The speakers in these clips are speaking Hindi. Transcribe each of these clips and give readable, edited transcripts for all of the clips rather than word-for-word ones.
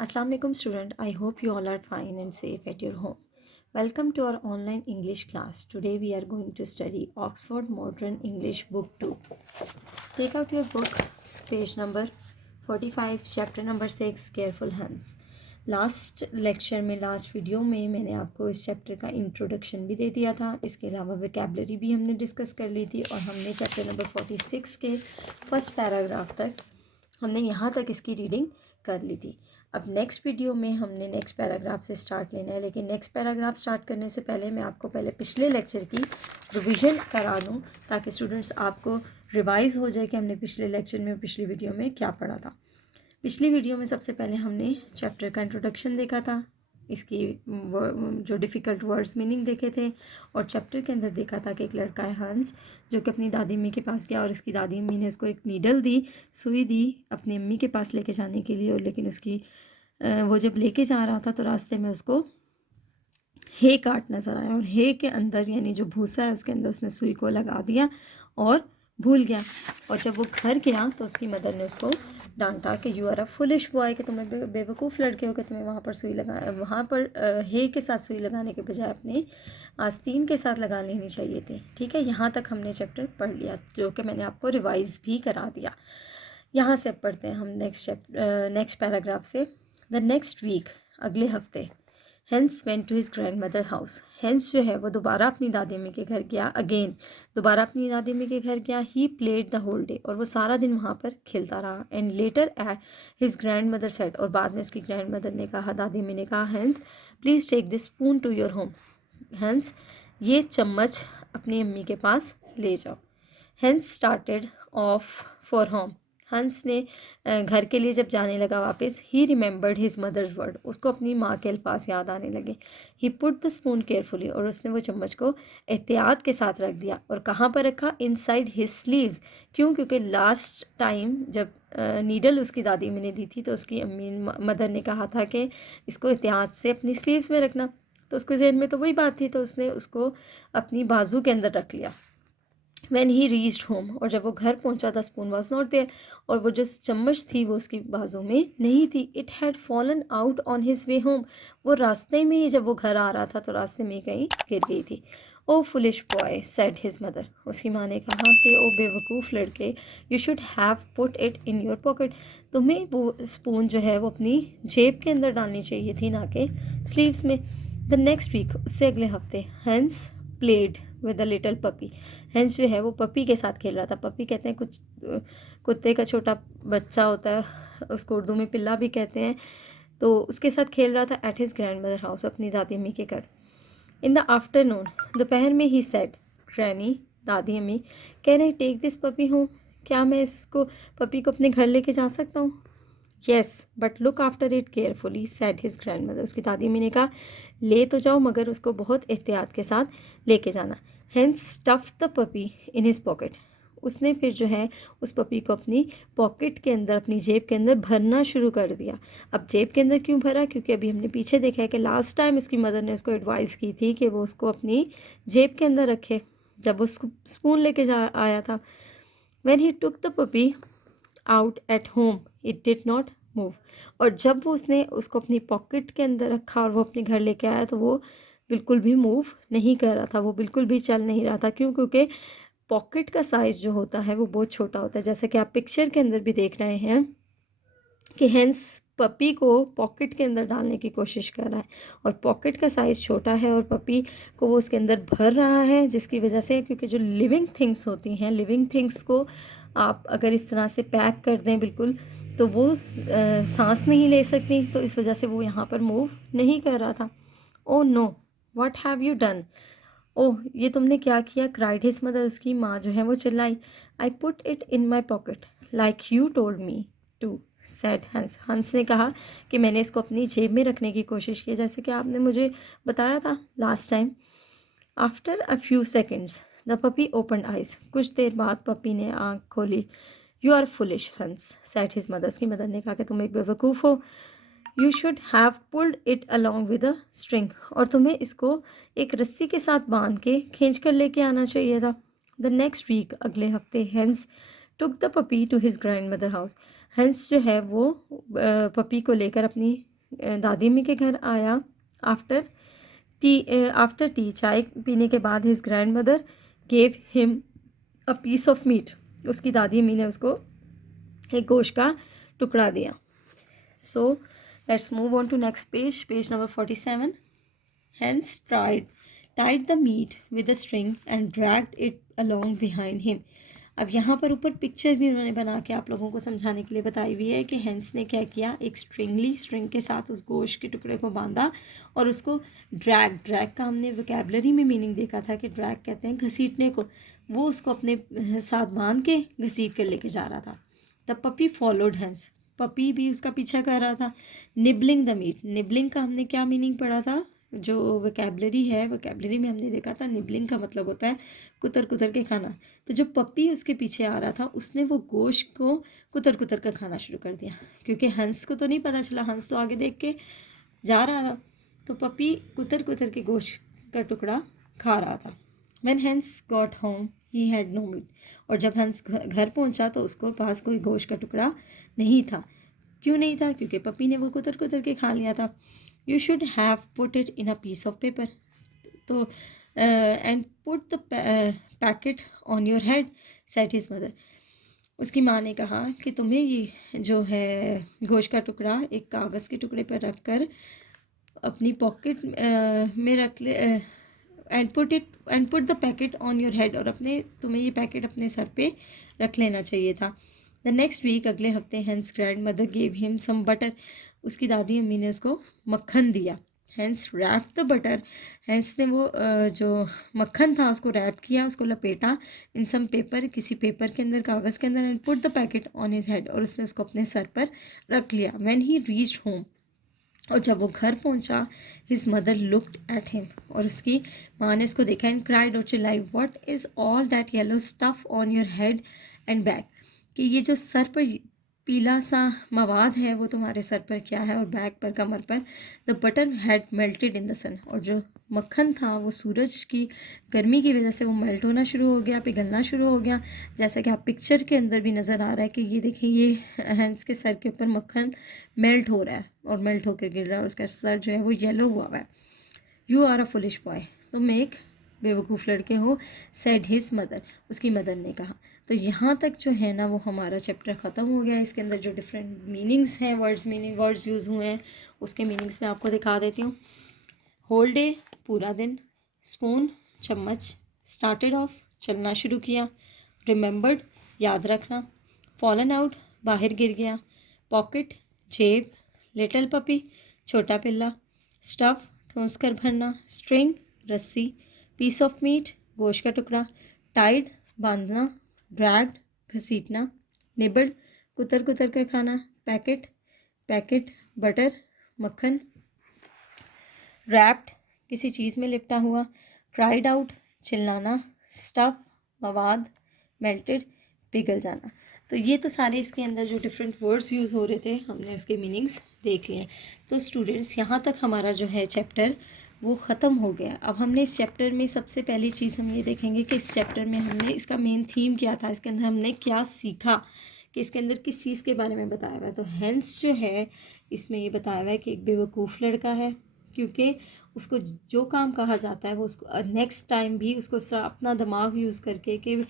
Assalamu alaikum student. I hope you all are fine and safe at your home. Welcome to our online English class. Today we are going to study Oxford Modern English Book 2. Take out your book, page number 45, chapter number 6, Careful Hands. Last lecture में लास्ट वीडियो में मैंने आपको इस चैप्टर का इंट्रोडक्शन भी दे दिया था। इसके अलावा वोकैबुलरी भी हमने डिस्कस कर ली थी और हमने चैप्टर नंबर 46 के फर्स्ट पैराग्राफ तक हमने यहाँ तक इसकी रीडिंग कर ली थी। अब नेक्स्ट वीडियो में हमने नेक्स्ट पैराग्राफ से स्टार्ट लेना है, लेकिन नेक्स्ट पैराग्राफ स्टार्ट करने से पहले मैं आपको पहले पिछले लेक्चर की रिवीजन करा दूँ ताकि स्टूडेंट्स आपको रिवाइज़ हो जाए कि हमने पिछले लेक्चर में और पिछली वीडियो में क्या पढ़ा था। पिछली वीडियो में सबसे पहले हमने चैप्टर का इंट्रोडक्शन देखा था, इसकी जो डिफ़िकल्ट वर्ड्स मीनिंग देखे थे और चैप्टर के अंदर देखा था कि एक लड़का है हंस जो कि अपनी दादी अम्मी के पास गया और उसकी दादी अम्मी ने उसको एक नीडल दी, सुई दी अपनी अम्मी के पास लेके जाने के लिए। और लेकिन उसकी वो जब लेके जा रहा था तो रास्ते में उसको हे काट नज़र आया और हे के अंदर यानी जो भूसा है उसके अंदर उसने सुई को लगा दिया और भूल गया। और जब वो घर गया तो उसकी मदर ने उसको डांटा कि you are a foolish boy, कि तुम्हें बेवकूफ़ लड़के हो कि तुम्हें वहाँ पर सुई लगा वहाँ पर हे के साथ सुई लगाने के बजाय अपने आस्तीन के साथ लगा लेनी चाहिए थी। ठीक है, यहाँ तक हमने चैप्टर पढ़ लिया जो कि मैंने आपको रिवाइज़ भी करा दिया। यहाँ से पढ़ते हैं हम नेक्स्ट पैराग्राफ से। द नेक्स्ट वीक, अगले हफ्ते, Hans went to his grand mother house. Hans जो है वो दोबारा अपनी दादी अम्मी के घर गया, अगेन दोबारा अपनी दादी अम्मी के घर गया। He played the whole day, और वो सारा दिन वहाँ पर खेलता रहा। And later his grand mother said, और बाद में उसकी ग्रैंड मदर ने कहा, दादी अम्मी ने कहा, Hans please take this spoon to your home. Hans ये चम्मच अपनी अम्मी के पास ले जाओ। Hans started off for home, Hans ने घर के लिए जब जाने लगा वापस, he remembered his mother's word, उसको अपनी माँ के अल्फाज याद आने लगे। He put the spoon carefully, और उसने वो चम्मच को एहतियात के साथ रख दिया। और कहाँ पर रखा? Inside his sleeves. क्यों? क्योंकि लास्ट टाइम जब नीडल उसकी दादी अम्मी ने दी थी तो उसकी अम्मी मदर ने कहा था कि इसको एहतियात से अपनी स्लीव्स में रखना, तो उसके जहन में तो वही बात थी, तो उसने उसको अपनी बाजू के अंदर रख लिया। When he reached home, और जब वो घर पहुंचा था, स्पून वॉज नॉट देयर, और वो जो चम्मच थी वो उसकी बाजू में नहीं थी। It had fallen out on his way home, वो रास्ते में ही जब वो घर आ रहा था तो रास्ते में कहीं गिर गई थी। Oh foolish boy said his mother, उसकी माँ ने कहा कि ओ बेवकूफ़ लड़के, you should have put it in your pocket, तुम्हें वो स्पून जो है वो अपनी जेब के अंदर डालनी चाहिए थी, ना कि स्लीव्स में। द नेक्स्ट वीक, उससे अगले हफ्ते, hence played with a little puppy, hence जो है वो पपी के साथ खेल रहा था। पपी कहते हैं कुछ कुत्ते का छोटा बच्चा होता है, उसको उर्दू में पिल्ला भी कहते हैं, तो उसके साथ खेल रहा था at his grand mother house, अपनी दादी अम्मी के घर। इन द आफ्टरनून, दोपहर में, ही सेड, ग्रैनी दादी अम्मी, can I take this puppy home, क्या मैं इसको पपी को अपने घर लेके जा सकता हूँ? Yes but look after it carefully said his grand mother, उसकी दादी अम्मी ने कहा, ले तो जाओ मगर उसको बहुत एहतियात के साथ लेके जाना। Hence stuff the puppy in his pocket, उसने फिर जो है उस पपी को अपनी पॉकेट के अंदर, अपनी जेब के अंदर भरना शुरू कर दिया। अब जेब के अंदर क्यों भरा? क्योंकि अभी हमने पीछे देखा है कि लास्ट टाइम उसकी मदर ने उसको एडवाइस की थी कि वो उसको अपनी जेब के अंदर रखे जब वो स्पून लेके जा आया था। When he took the puppy out at home it did not move, और जब वो उसने उसको अपनी पॉकेट के अंदर रखा और वो अपने घर लेके आया तो वो बिल्कुल भी मूव नहीं कर रहा था, वो बिल्कुल भी चल नहीं रहा था। क्यों? क्योंकि पॉकेट का साइज़ जो होता है वो बहुत छोटा होता है, जैसा कि आप पिक्चर के अंदर भी देख रहे हैं कि हेंस पपी को पॉकेट के अंदर डालने की कोशिश कर रहा है और पॉकेट का साइज़ छोटा है और पपी को वो उसके अंदर भर रहा है, जिसकी वजह से, क्योंकि जो लिविंग थिंग्स होती हैं, लिविंग थिंग्स को आप अगर इस तरह से पैक कर दें बिल्कुल, तो वो सांस नहीं ले सकती, तो इस वजह से वो यहाँ पर मूव नहीं कर रहा था। Oh no what have you done, oh ये तुमने क्या किया? क्राइड हिज मदर, उसकी माँ जो है वो चिल्लाई। I put it in my pocket like you told me to said Hans, Hans ने कहा कि मैंने इसको अपनी जेब में रखने की कोशिश की जैसे कि आपने मुझे बताया था last time. After a few seconds the puppy open eyes, कुछ देर बाद पपी ने आँख खोली। यू आर फुलिश हंस सेड हिज मदर, उसकी मदर ने कहा कि तुम एक बेवकूफ़ हो। You should have pulled it along with a string, और तुम्हें इसको एक रस्सी के साथ बांध के खींच कर लेके आना चाहिए था। द नेक्स्ट वीक, अगले हफ्ते, Hans took the puppy to his grand mother house, Hans जो है वो पपी को लेकर अपनी दादी अम्मी के घर आया। आफ्टर टी चाय पीने के बाद his grand mother gave him a piece of meat, उसकी दादी अम्मी ने उसको एक गोश्त का टुकड़ा दिया। So let's move on to next page, page number 47। Hence tied the meat with a string and dragged it along behind him। अब यहाँ पर ऊपर पिक्चर भी उन्होंने बना के आप लोगों को समझाने के लिए बताई हुई है कि हैंस ने क्या किया, एक स्ट्रिंग के साथ उस गोश्त के टुकड़े को बांधा और उसको ड्रैग का हमने वोकैबलरी में मीनिंग देखा था कि ड्रैग कहते हैं घसीटने को, वो उसको अपने साथ बांध के घसीट कर लेके जा रहा था। The puppy followed Hans, puppy भी उसका पीछा कर रहा था। निबलिंग द मीट, निबलिंग का हमने क्या मीनिंग पढ़ा था, जो वोकैबलरी है, वोकैबलरी में हमने देखा था निबलिंग का मतलब होता है कुतर कुतर के खाना। तो जो पपी उसके पीछे आ रहा था उसने वो गोश्त को कुतर कुतर कर खाना शुरू कर दिया, क्योंकि हंस को तो नहीं पता चला, हंस तो आगे देख के जा रहा था। तो पपी कुतर कुतर के गोश्त का टुकड़ा खा रहा था। When Hans got home he had no meat, और जब हंस घर पहुंचा तो उसको पास कोई गोश्त का टुकड़ा नहीं था। क्यों नहीं था? क्योंकि पपी ने वो कुतर कुतर के खा लिया था। You should have put it in a piece of paper, तो and put the packet on your head, said his mother. उसकी माँ ने कहा कि तुम्हें ये जो है गोश्त का टुकड़ा एक कागज़ के टुकड़े पर रख कर अपनी पॉकेट में रख ले, and put the packet on your head, और तुम्हें ये पैकेट अपने सर पे रख लेना चाहिए था। द नेक्स्ट वीक, अगले हफ्ते, Hans grand mother gave him some butter, उसकी दादी अम्मी ने उसको मक्खन दिया। Hans wrap the butter, Hans ने वो जो मक्खन था उसको रैप किया, उसको लपेटा इन सम पेपर, किसी पेपर के अंदर, कागज़ के अंदर, and put the packet on his head, और उसने उसको अपने सर पर रख लिया। व्हेन ही रीच्ड होम, और जब वो घर पहुंचा, his mother looked at him, और उसकी माँ ने उसको देखा, एंड क्राइड, और चिल्लाई, what is all that yellow stuff on your head and back, कि ये जो सर पर पीला सा मवाद है वो तुम्हारे सर पर क्या है और बैक पर, कमर पर। The butter had melted in the sun, और जो मक्खन था वो सूरज की गर्मी की वजह से वो मेल्ट होना शुरू हो गया, पिघलना शुरू हो गया, जैसा कि आप पिक्चर के अंदर भी नज़र आ रहा है कि ये देखें, ये हैंस के सर के ऊपर मक्खन मेल्ट हो रहा है और मेल्ट होकर गिर रहा है, और उसका सर जो है वो येलो हुआ हुआ है। You are a foolish boy, तुम एक बेवकूफ़ लड़के हो, सेड हिज मदर, उसकी मदर ने कहा। तो यहाँ तक जो है ना वो हमारा चैप्टर ख़त्म हो गया। इसके अंदर जो डिफरेंट मीनिंग्स हैं, वर्ड्स यूज़ हुए हैं, उसके मीनिंग्स मैं आपको दिखा देती हूँ। होल डे, पूरा दिन। स्पून, चम्मच। स्टार्टेड ऑफ, चलना शुरू किया। रिमेंबर्ड, याद रखना। फॉलन आउट, बाहर गिर गया। पॉकेट, जेब। लिटिल पपी, छोटा पिल्ला। स्टफ, ठूंस कर भरना। स्ट्रिंग, रस्सी। पीस ऑफ मीट, गोश्त का टुकड़ा। टाइड, बांधना। ड्रैग्ड, घसीटना। निबल्ड, कुतर कुतर कर खाना। पैकेट, बटर, मक्खन। रैप्ड, किसी चीज़ में लिपटा हुआ। क्राइड आउट, चिल्लाना। स्टफ, मवाद। मेल्टेड, पिघल जाना। तो ये तो सारे इसके अंदर जो डिफरेंट वर्ड्स यूज़ हो रहे थे हमने उसके मीनिंग्स देख लिए। तो स्टूडेंट्स, यहाँ तक हमारा जो है चैप्टर वो ख़त्म हो गया। अब हमने इस चैप्टर में सबसे पहली चीज़ हम ये देखेंगे कि इस चैप्टर में हमने इसका मेन थीम क्या था, इसके अंदर हमने क्या सीखा, कि इसके अंदर किस चीज़ के बारे में बताया हुआ है। तो हैंस जो है इसमें ये बताया हुआ है कि एक बेवकूफ़ लड़का है, क्योंकि उसको जो काम कहा जाता है वो उसको नेक्स्ट टाइम भी उसको अपना दिमाग यूज़ करके, कि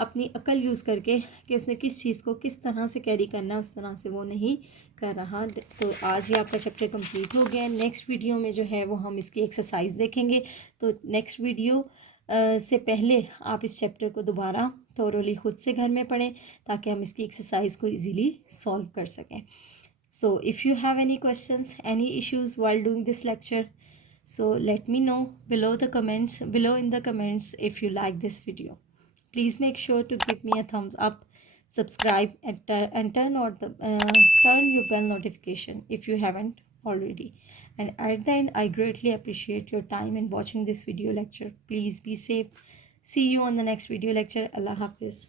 अपनी अकल यूज़ करके, कि उसने किस चीज़ को किस तरह से कैरी करना है उस तरह से वो नहीं कर रहा। तो आज ही आपका चैप्टर कंप्लीट हो गया। नेक्स्ट वीडियो में जो है वो हम इसकी एक्सरसाइज देखेंगे। तो नेक्स्ट वीडियो से पहले आप इस चैप्टर को दोबारा थोरोली ख़ुद से घर में पढ़ें, ताकि हम इसकी एक्सरसाइज को ईज़िली सॉल्व कर सकें। So if you have any questions, any issues while doing this lecture, so let me know below in the comments if you like this video. Please make sure to give me a thumbs up, subscribe, and turn your bell notification if you haven't already. And at the end, I greatly appreciate your time in watching this video lecture. Please be safe. See you on the next video lecture. Allah Hafiz.